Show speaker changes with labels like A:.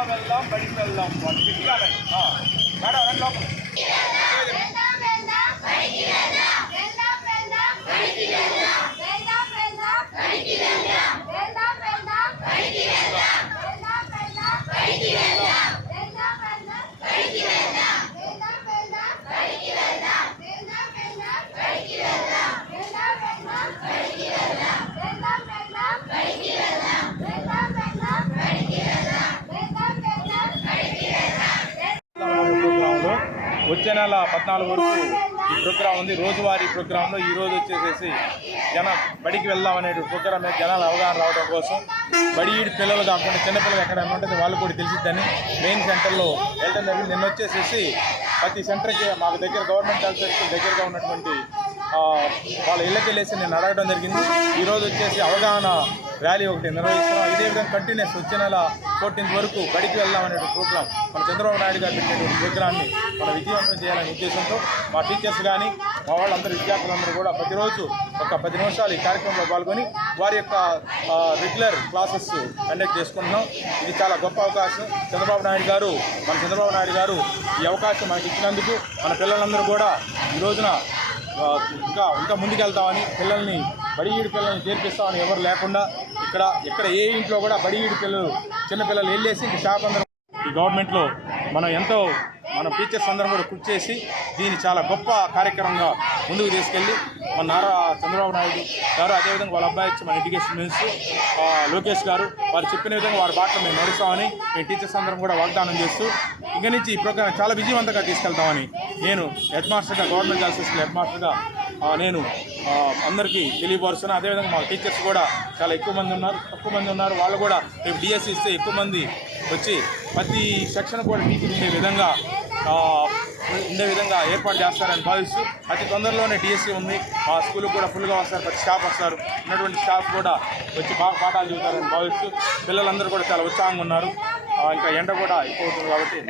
A: படித்தாவெல்லாம் படித்தெல்லாம் படிக்கிறார்கள் ஆ மேடம் ரெண்டு వచ్చే నెల పద్నాలుగు వరకు ఈ ప్రోగ్రాం ఉంది. రోజువారీ ప్రోగ్రాంలో ఈ రోజు వచ్చేసేసి జన బడికి వెళ్దాం అనే ప్రోగ్రాం మీద జనాలు అవగాహన రావడం కోసం బడి ఈడు పిల్లలు కాకుండా చిన్నపిల్లలు ఎక్కడైనా ఉంటుంది వాళ్ళు కూడా తెలిసిద్దని మెయిన్ సెంటర్లో వెళ్ళడం జరిగింది. నిన్న వచ్చేసేసి ప్రతి సెంటర్కి మాకు దగ్గర గవర్నమెంట్ హెల్త్ సెంటర్ దగ్గరగా ఉన్నటువంటి వాళ్ళ ఇళ్ళకి వెళ్ళేసి నేను అడగడం జరిగింది. ఈరోజు వచ్చేసి అవగాహన ర్యాలీ ఒకటి నిర్వహిస్తున్నాం. ఇదే విధంగా కంటిన్యూస్ వచ్చే నెల ఫోర్టీన్త్ వరకు బడికి వెళ్దామనే ప్రోగ్రాం మన చంద్రబాబు నాయుడు గారు పెట్టిన ప్రోగ్రాన్ని మన విజయవంతం చేయాలనే ఉద్దేశంతో మా టీచర్స్ కానీ మా వాళ్ళందరూ విద్యార్థులందరూ కూడా ప్రతిరోజు ఒక పది నిమిషాలు ఈ కార్యక్రమంలో పాల్గొని వారి యొక్క రెగ్యులర్ క్లాసెస్ కండక్ట్ చేసుకుంటున్నాం. ఇది చాలా గొప్ప అవకాశం. చంద్రబాబు నాయుడు గారు మన చంద్రబాబు నాయుడు గారు ఈ అవకాశం మనకి ఇచ్చినందుకు మన పిల్లలందరూ కూడా ఈ రోజున ఇంకా ఇంకా ముందుకెళ్తామని పిల్లల్ని బడి ఈడు పిల్లల్ని చేర్పిస్తామని ఎవరు లేకుండా ఇక్కడ ఇక్కడ ఏ ఇంట్లో కూడా బడి ఈడు పిల్లలు చిన్నపిల్లలు వెళ్ళేసి ఇంక షాప్ అందరం ఈ గవర్నమెంట్లో మనం ఎంతో మన టీచర్స్ అందరం కూడా కృషి చేసి దీన్ని చాలా గొప్ప కార్యక్రమంగా ముందుకు తీసుకెళ్ళి మన నారా చంద్రబాబు నాయుడు గారు అదేవిధంగా వాళ్ళ అబ్బాయి వచ్చి మన ఎడ్యుకేషన్ మినిస్టర్ లోకేష్ గారు వారు చెప్పిన విధంగా వారి బాటలో మేము నడుస్తామని మేము టీచర్స్ అందరం కూడా వాగ్దానం చేస్తూ ఇక నుంచి ఈ ప్రోగ్రాం చాలా విజయవంతంగా తీసుకెళ్తామని నేను హెడ్ మాస్టర్గా గవర్నమెంట్ గర్ల్స్ హెడ్ మాస్టర్గా నేను అందరికీ తెలియపరుస్తున్నాను అదేవిధంగా మా టీచర్స్ కూడా చాలా ఎక్కువ మంది ఉన్నారు. తక్కువ మంది ఉన్నారు. వాళ్ళు కూడా రేపు డిఎస్సి ఇస్తే ఎక్కువ మంది వచ్చి ప్రతి సెక్షన్ కూడా టీచర్ ఉండే విధంగా ఉండే విధంగా ఏర్పాటు చేస్తారని భావిస్తూ అతి తొందరలోనే డిఎస్సి ఉంది. మా స్కూల్కి కూడా ఫుల్గా వస్తారు. ప్రతి స్టాఫ్ వస్తారు. ఉన్నటువంటి స్టాఫ్ కూడా వచ్చి బాగా పాఠాలు చెబుతారని భావిస్తూ పిల్లలందరూ కూడా చాలా ఉత్సాహంగా ఉన్నారు. ఇంకా ఎండ కూడా ఎక్కువ అవుతుంది కాబట్టి